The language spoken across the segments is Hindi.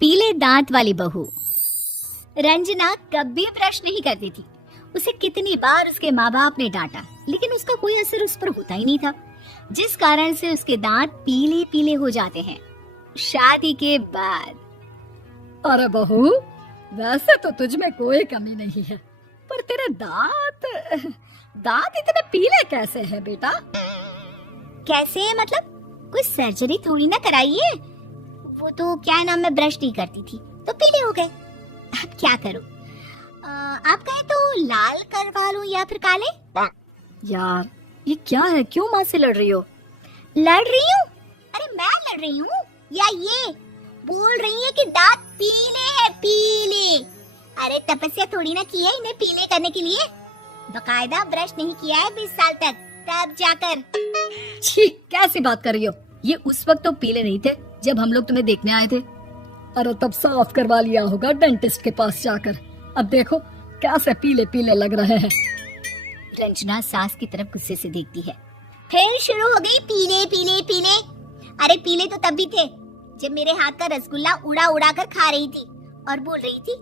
पीले दांत वाली बहू। रंजना कभी ब्रश नहीं करती थी। उसे कितनी बार उसके माँ बाप ने डांटा, लेकिन उसका कोई असर उस पर होता ही नहीं था, जिस कारण से उसके दांत पीले पीले हो जाते हैं। शादी के बाद। अरे बहू, वैसे तो तुझ में कोई कमी नहीं है, पर तेरे दांत इतने पीले कैसे हैं बेटा? कैसे है मतलब? कोई सर्जरी थोड़ी ना कराई है। वो तो क्या नाम, मैं ब्रश नहीं करती थी तो पीले हो गए। अब क्या करूं? आप कहें तो लाल करवा लूं या फिर काले? यार ये क्या है, क्यों माँ से लड़ रही हो? लड़ रही हूँ? अरे मैं लड़ रही हूँ या ये बोल रही है कि दांत पीले हैं, पीले। अरे तपस्या थोड़ी ना की है इन्हें पीले करने के लिए। बकायदा ब्रश नहीं किया है 20 साल तक, तब जाकर। छी, कैसी बात कर रही हो? ये उस वक्त तो पीले नहीं थे जब हम लोग तुम्हें देखने आए थे। अरे तब साफ करवा लिया होगा डेंटिस्ट के पास जाकर। अब देखो कैसे पीले पीले लग रहे हैं। रंजना सास की तरफ गुस्से से देखती है। फिर शुरू हो गई पीले पीले पीले। अरे पीले तो तब भी थे जब मेरे हाथ का रसगुल्ला उड़ा उड़ा कर खा रही थी और बोल रही थी,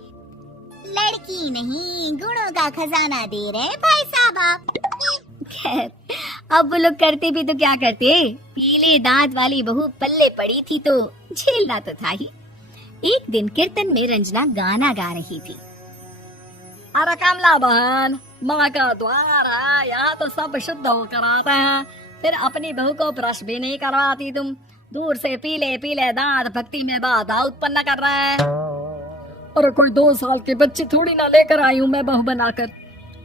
लड़की नहीं गुणों का खजाना दे रहे भाई साहब आप। खैर, अब वो लोग करते भी तो क्या करते, पीले दांत वाली बहू पल्ले पड़ी थी तो झेलना तो था ही। एक दिन कीर्तन में रंजना गाना गा रही थी। अरे कमला बहन, माँ का द्वार है, यहाँ तो सब शुद्ध होकर आते हैं, फिर अपनी बहू को ब्रश भी नहीं करवाती तुम। दूर से पीले पीले दांत भक्ति में बाधा उत्पन्न कर रहे हैं। अरे कोई 2 साल के बच्चे थोड़ी ना लेकर आई हूँ मैं बहू बनाकर।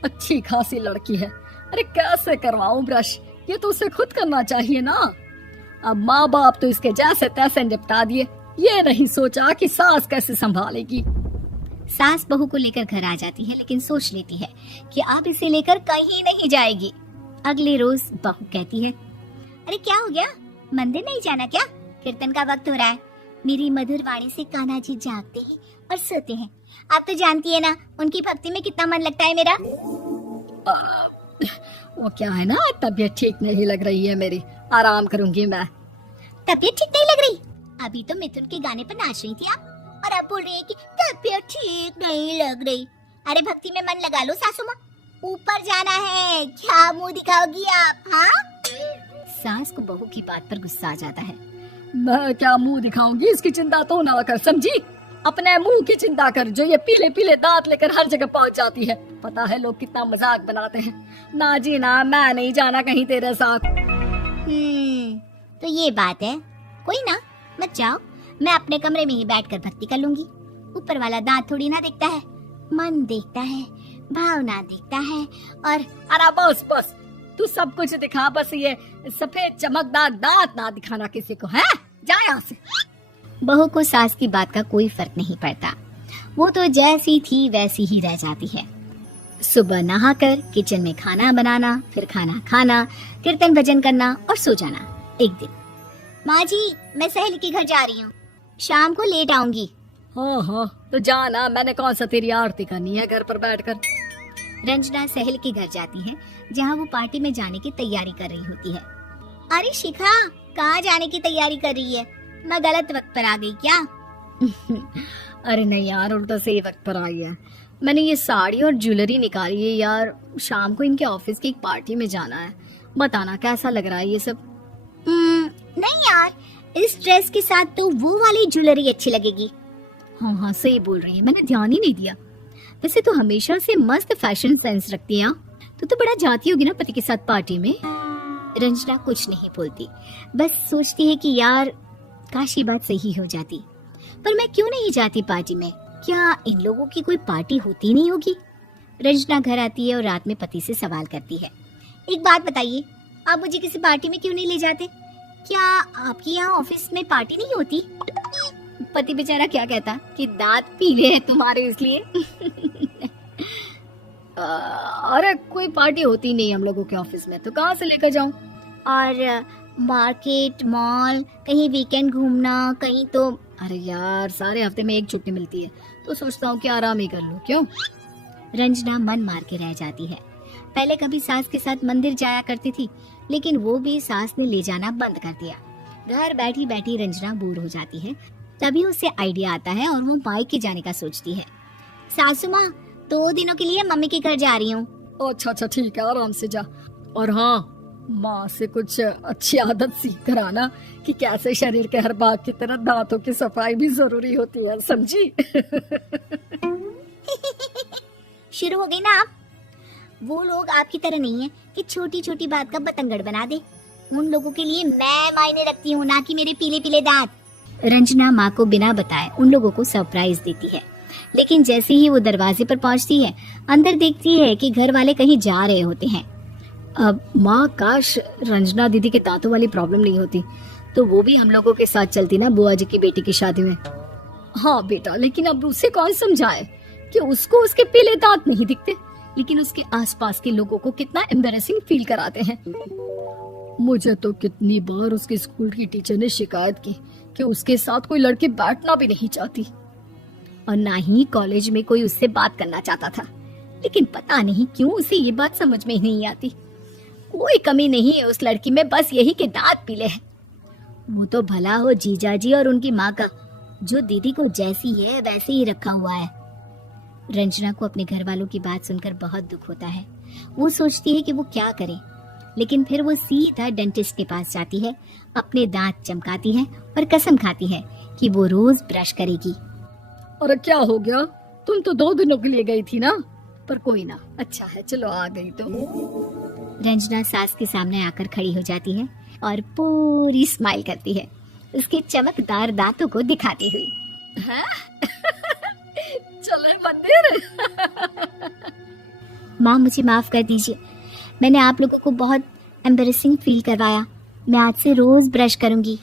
अच्छी खासी लड़की है, अरे कैसे करवाऊं ब्रश? ये तो उसे खुद करना चाहिए ना। अब माँ बाप तो इसके जैसे तैसे निपटा दिए, ये नहीं सोचा कि सास कैसे संभालेगी। सास बहू को लेकर घर आ जाती है, लेकिन सोच लेती है कि अब इसे लेकर कहीं नहीं जाएगी। अगले रोज बहू कहती है, अरे क्या हो गया, मंदिर नहीं जाना क्या? कीर्तन का वक्त हो रहा है। मेरी मधुर वाणी से कान्हा जी जागते हैं और सोते हैं। आप तो जानती है ना उनकी भक्ति में कितना मन लगता है मेरा। वो क्या है ना, तबीयत ठीक नहीं लग रही है मेरी, आराम करूंगी मैं। तबीयत ठीक नहीं लग रही? अभी तो मिथुन के गाने पर नाच रही थी आप, और अब बोल रही है कि तबीयत ठीक नहीं लग रही। अरे भक्ति में मन लगा लो सासू माँ, ऊपर जाना है, क्या मुंह दिखाओगी आप? हाँ? सास को बहू की बात पर गुस्सा आ जाता है। मैं क्या मुंह दिखाऊंगी, इसकी चिंता तो ना कर, समझी? अपने मुंह की चिंता कर, जो ये पीले पीले दांत लेकर हर जगह पहुंच जाती है। पता है लोग कितना मजाक बनाते हैं। ना जी ना, मैं नहीं जाना कहीं तेरे साथ। तो ये बात है, कोई ना, मत जाओ, मैं अपने कमरे में ही बैठकर भक्ति कर लूंगी। ऊपर वाला दांत थोड़ी ना देखता है, मन देखता है, भावना देखता है। और अरे बस बस, तू सब कुछ दिखा, बस ये सफेद चमकदार दांत ना दिखाना किसी को, है? जा यहाँ से। बहू को सास की बात का कोई फर्क नहीं पड़ता, वो तो जैसी थी वैसी ही रह जाती है। सुबह नहाकर किचन में खाना बनाना, फिर खाना खाना, कीर्तन भजन करना और सो जाना। एक दिन, माँ जी मैं सहेली के घर जा रही हूँ, शाम को लेट आऊंगी। हाँ, तो जाना, मैंने कौन सा तेरी आरती करनी है घर पर बैठकर। रंजना सहेली के घर जाती है, जहाँ वो पार्टी में जाने की तैयारी कर रही होती है। अरे शिखा, कहाँ जाने की तैयारी कर रही है? मैं गलत वक्त पर आ गई क्या? अरे नहीं यार, उल्टा सही वक्त पर आई है। मैंने ये साड़ी और ज्वेलरी निकाली है यार, शाम को इनके ऑफिस की एक पार्टी में जाना है। बताना कैसा लग रहा है ये सब? नहीं यार, इस ड्रेस के साथ तो वो वाली ज्वेलरी अच्छी लगेगी। हाँ सही बोल रही है, मैंने ध्यान ही नहीं दिया। वैसे तो हमेशा से मस्त फैशन सेंस रखती है। तो बड़ा जाती होगी ना पति के साथ पार्टी में। रंजना कुछ नहीं बोलती, बस सोचती है कि यार काश ये बात सही हो जाती, पर मैं क्यों नहीं जाती पार्टी में? क्या इन लोगों की कोई पार्टी होती नहीं होगी? रंजना घर आती है और रात में पति से सवाल करती है, एक बात बताइए, आप मुझे किसी पार्टी में क्यों नहीं ले जाते? क्या आपके यहाँ ऑफिस में पार्टी नहीं होती? पति बेचारा क्या कहता कि दांत पीले हैं तुम्हारे इसलिए। अरे कोई पार्टी होती नहीं हम लोगों के ऑफिस में, तो कहाँ से लेकर जाऊं? और मार्केट, मॉल, कहीं वीकेंड घूमना, कहीं तो। अरे यार, सारे हफ्ते में एक छुट्टी मिलती है, तो सोचता हूँ कि आराम ही कर लूं। क्यों? रंजना मन मार के रह जाती है। पहले कभी सास के साथ मंदिर जाया करती थी, लेकिन वो भी सास ने ले जाना बंद कर दिया। घर बैठी बैठी रंजना बोर हो जाती है, तभी उसे आइडिया आता है और वो मायके जाने का सोचती है। सासू माँ, 2 दिनों के लिए मम्मी के घर जा रही हूँ। अच्छा अच्छा ठीक है, आराम से जा। और हाँ, माँ से कुछ अच्छी आदत सीख कर आना कि कैसे शरीर के हर भाग की तरह दांतों की सफाई भी जरूरी होती है, समझी? शुरू हो गई ना आप। वो लोग आपकी तरह नहीं है कि छोटी छोटी बात का बतंगड़ बना दे। उन लोगों के लिए मैं मायने रखती हूँ, ना कि मेरे पीले पीले दांत। रंजना माँ को बिना बताए उन लोगों को सरप्राइज देती है, लेकिन जैसे ही वो दरवाजे पर पहुंचती है, अंदर देखती है कि घर वाले कहीं जा रहे होते हैं। अब माँ, काश रंजना दीदी के दांतों वाली प्रॉब्लम नहीं होती तो वो भी हम लोगों के साथ चलती ना बुआ जी की बेटी की शादी में। हाँ बेटा, लेकिन अब उसे कौन समझाए कि उसको उसके पीले दांत नहीं दिखते, लेकिन उसके आसपास के लोगों को कितना एम्बैरेसिंग फील कराते हैं। मुझे तो कितनी बार उसके स्कूल की टीचर ने शिकायत की कि उसके साथ कोई लड़की बैठना भी नहीं चाहती, और ना ही कॉलेज में कोई उससे बात करना चाहता था। लेकिन पता नहीं क्यों उसे ये बात समझ में ही नहीं आती। कोई कमी नहीं है उस लड़की में, बस यही कि दांत पीले हैं। वो तो भला हो जीजा जी और उनकी माँ का, जो दीदी को जैसी है वैसे ही रखा हुआ है। रंजना को अपने घर वालों की बात सुनकर बहुत दुख होता है। वो सोचती है कि वो क्या करे, लेकिन फिर वो सीधा डेंटिस्ट के पास जाती है, अपने दांत चमकाती है और कसम खाती है कि वो रोज ब्रश करेगी। अरे क्या हो गया, तुम तो 2 दिनों के लिए गई थी ना, पर कोई ना, अच्छा है चलो आ गई तो। रंजना सास के सामने आकर खड़ी हो जाती है और पूरी स्माइल करती है, उसके चमकदार दांतों को दिखाती हुई। चले मंदिर। माँ, मुझे माफ कर दीजिए, मैंने आप लोगों को बहुत एम्बैरेसिंग फील करवाया। मैं आज से रोज ब्रश करूंगी।